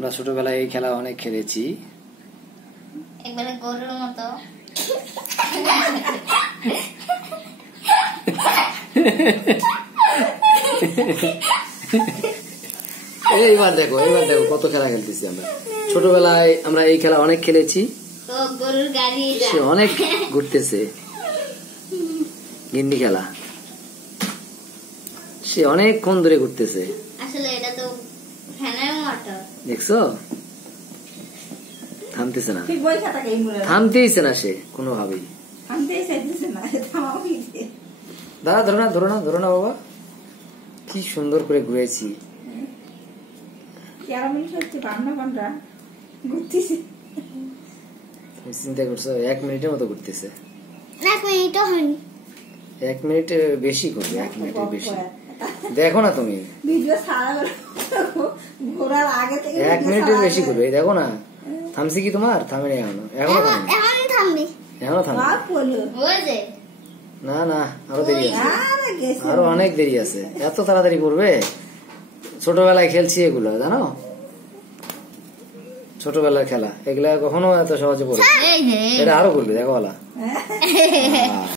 আমরা ছোটবেলায় এই খেলা অনেক খেলেছি। একবারে গরুর মতো। এইবার দেখো কত খেলা খেলতেছি আমরা। ছোটবেলায় আমরা এই খেলা অনেক খেলেছি। তো গরুর গাড়ি সে অনেক ঘুরতেছে, গিন্নি খেলা সে অনেকক্ষণ ধরে ঘুরতেছে। আসলে এটা তো ফ্যানের মোটর। দেখছো, থামতেছে না, থামতেইছে না সে কোনোভাবেই। দাদা ধরো না বাবা, কি সুন্দর করে ঘুরেছি। চিন্তা করছো 1 মিনিটের মতো ঘুরতেছে। 1 মিনিটও হয়নি, 1 মিনিট বেশি করবে, 1 মিনিটের বেশি। দেখো না তুমি, 1 মিনিটের বেশি করবে, দেখো না। থামছে কি তোমার? থামেনি এখনো, এখনো থামবে, না না, আরো দেরি আছে, আরো অনেক দেরি আছে। এত তাড়াতাড়ি করবে? ছোটবেলায় খেলছি এগুলো, জানো, ছোটবেলার খেলা এগুলা কখনো এত সহজে পড়বে। এটা আরো করবে, দেখো।